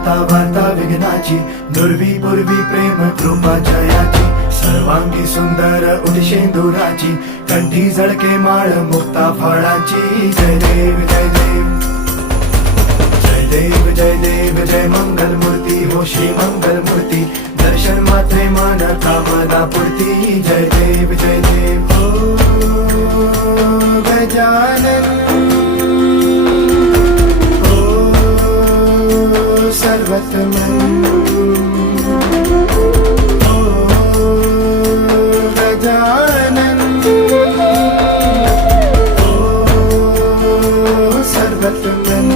वार्ता वार्ता विघ्नाची, दुर्वी पूर्वी प्रेम कृपा जयाची, सर्वांगी सुंदर उदिशेंदुराची, कंठी झळके माळ मुक्ता फळाची. जय देव जय देव जय देव जय देव जय मंगल मूर्ती हो श्री मंगल मूर्ती, दर्शन मात्रे मन कामना पूर्ती. जय देव जय देव ओ गजानन ओ सर्वतमन ओ गजानन ओ सर्वतमन.